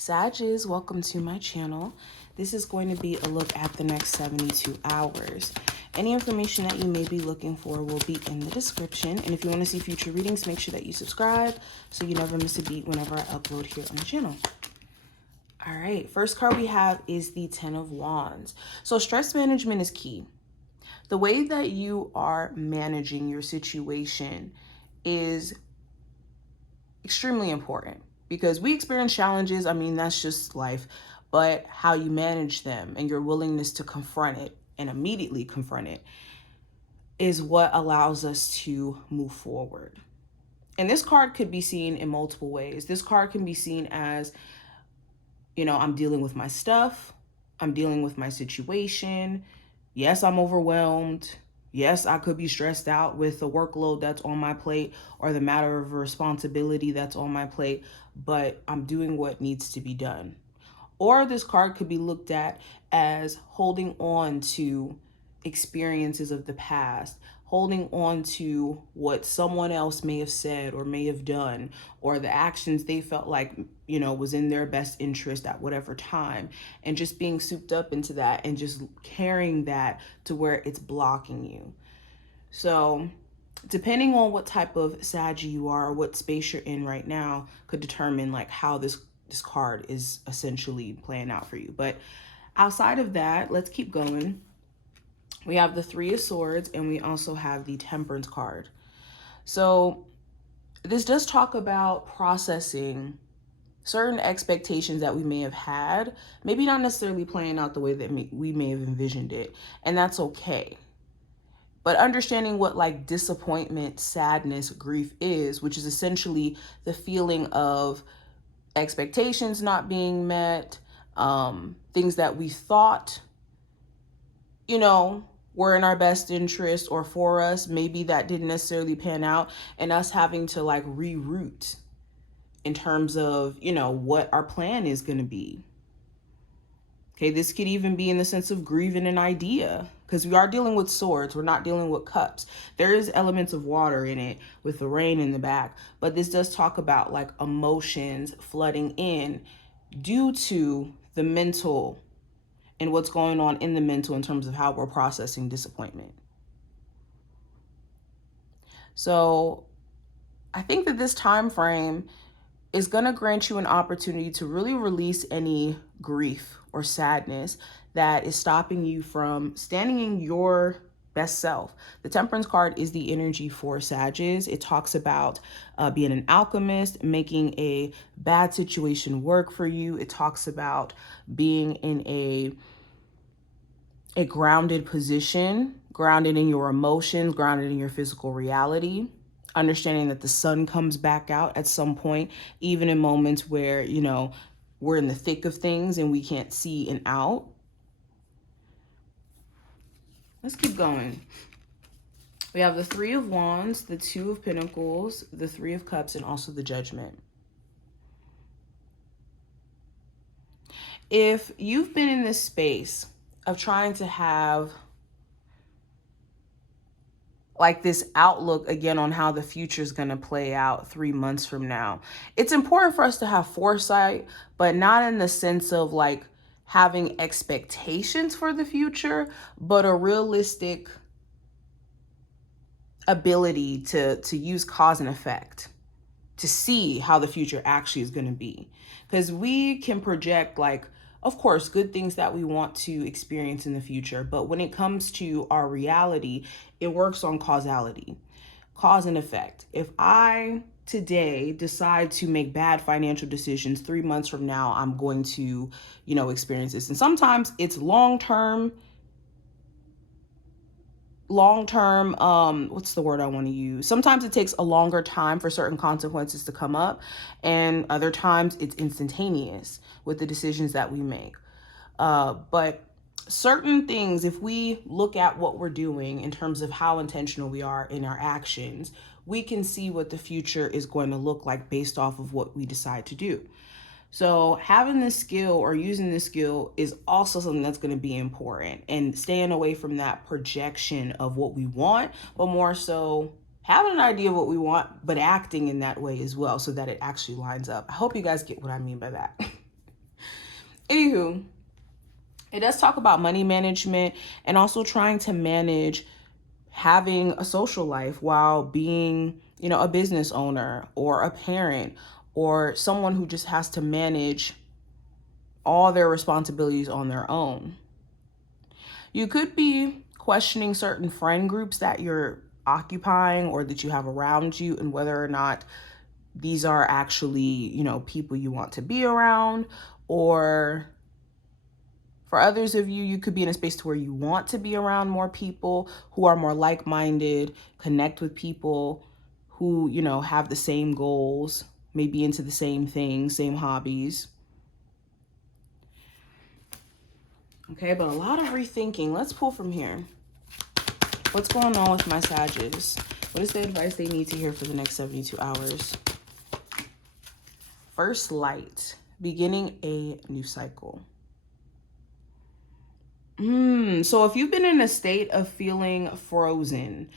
Sagittarius, welcome to my channel. This is going to be a look at the next 72 hours. Any information that you may be looking for will be in the description. And if you want to see future readings, make sure that you subscribe so you never miss a beat whenever I upload here on the channel. All right, first card we have is the Ten of Wands. So stress management is key. The way that you are managing your situation is extremely important. Because we experience challenges, I mean, that's just life, but how you manage them and your willingness to confront it and immediately confront it is what allows us to move forward. And this card could be seen in multiple ways. This card can be seen as, I'm dealing with my stuff. I'm dealing with my situation. Yes, I'm overwhelmed. Yes, I could be stressed out with the workload that's on my plate or the matter of responsibility that's on my plate, but I'm doing what needs to be done. Or this card could be looked at as holding on to experiences of the past, holding on to what someone else may have said or may have done, or the actions they felt like, was in their best interest at whatever time, and just being souped up into that and just carrying that to where it's blocking you. So depending on what type of Sag you are or what space you're in right now could determine like how this card is essentially playing out for you. But outside of that, let's keep going. We have the Three of Swords and we also have the Temperance card. So this does talk about processing certain expectations that we may have had, maybe not necessarily playing out the way that we may have envisioned it, and that's okay. But understanding what like disappointment, sadness, grief is, which is essentially the feeling of expectations not being met, things that we thought, were in our best interest or for us, maybe that didn't necessarily pan out, and us having to like reroute in terms of, what our plan is going to be. Okay, this could even be in the sense of grieving an idea, because we are dealing with swords. We're not dealing with cups. There is elements of water in it with the rain in the back, but this does talk about like emotions flooding in due to the mental and what's going on in the mental in terms of how we're processing disappointment. So I think that this time frame is going to grant you an opportunity to really release any grief or sadness that is stopping you from standing in your best self. The Temperance card is the energy for Sagittarius. It talks about being an alchemist, making a bad situation work for you. It talks about being in a grounded position, grounded in your emotions, grounded in your physical reality. Understanding that the sun comes back out at some point, even in moments where, we're in the thick of things and we can't see an out. Let's keep going. We have the Three of Wands, the Two of Pentacles, the Three of Cups, and also the Judgment. If you've been in this space of trying to have like this outlook again on how the future is going to play out 3 months from now, it's important for us to have foresight, but not in the sense of like having expectations for the future, but a realistic ability to use cause and effect to see how the future actually is going to be. Because we can project like, of course, good things that we want to experience in the future. But when it comes to our reality, it works on causality, cause and effect. If I today decide to make bad financial decisions, 3 months from now, I'm going to, experience this. And sometimes it's long-term, what's the word I want to use? Sometimes it takes a longer time for certain consequences to come up, and other times it's instantaneous with the decisions that we make. But certain things, if we look at what we're doing in terms of how intentional we are in our actions, we can see what the future is going to look like based off of what we decide to do. So having this skill or using this skill is also something that's going to be important, and staying away from that projection of what we want, but more so having an idea of what we want, but acting in that way as well so that it actually lines up. I hope you guys get what I mean by that. Anywho, it does talk about money management and also trying to manage having a social life while being, a business owner or a parent or someone who just has to manage all their responsibilities on their own. You could be questioning certain friend groups that you're occupying or that you have around you and whether or not these are actually, people you want to be around. Or for others of you, you could be in a space to where you want to be around more people who are more like-minded, connect with people who, have the same goals, maybe into the same things, same hobbies. Okay, but a lot of rethinking. Let's pull from here. What's going on with my Sagittarius? What is the advice they need to hear for the next 72 hours? First light, beginning a new cycle. So if you've been in a state of feeling frozen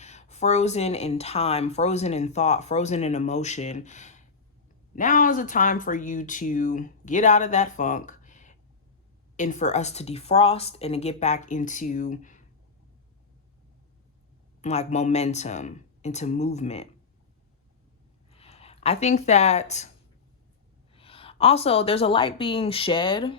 in time, frozen in thought, frozen in emotion, now is a time for you to get out of that funk and for us to defrost and to get back into like momentum, into movement. I think that also there's a light being shed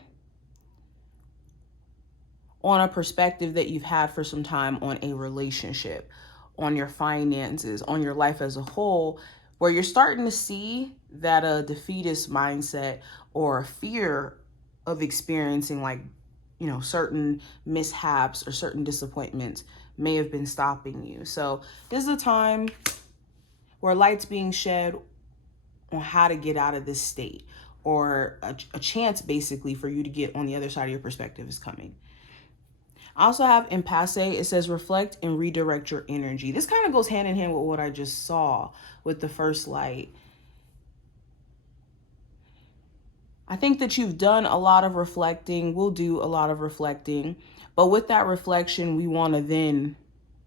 on a perspective that you've had for some time on a relationship, on your finances, on your life as a whole, where you're starting to see that a defeatist mindset or a fear of experiencing certain mishaps or certain disappointments may have been stopping you. So this is a time where light's being shed on how to get out of this state, or a chance basically for you to get on the other side of your perspective is coming. I also have impasse. It says reflect and redirect your energy. This kind of goes hand in hand with what I just saw with the first light. I think that you've done a lot of reflecting, will do a lot of reflecting, but with that reflection, we want to then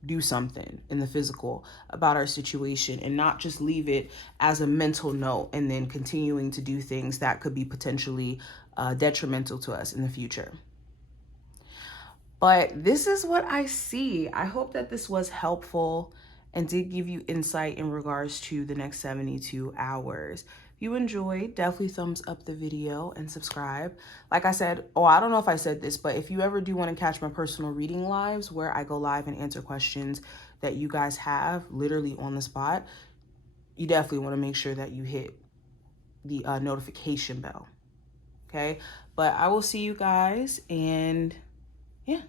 do something in the physical about our situation and not just leave it as a mental note and then continuing to do things that could be potentially detrimental to us in the future. But this is what I see. I hope that this was helpful and did give you insight in regards to the next 72 hours. If you enjoyed, definitely thumbs up the video and subscribe. Like I said, I don't know if I said this, but if you ever do want to catch my personal reading lives where I go live and answer questions that you guys have literally on the spot, you definitely want to make sure that you hit the notification bell. Okay? But I will see you guys, and yeah.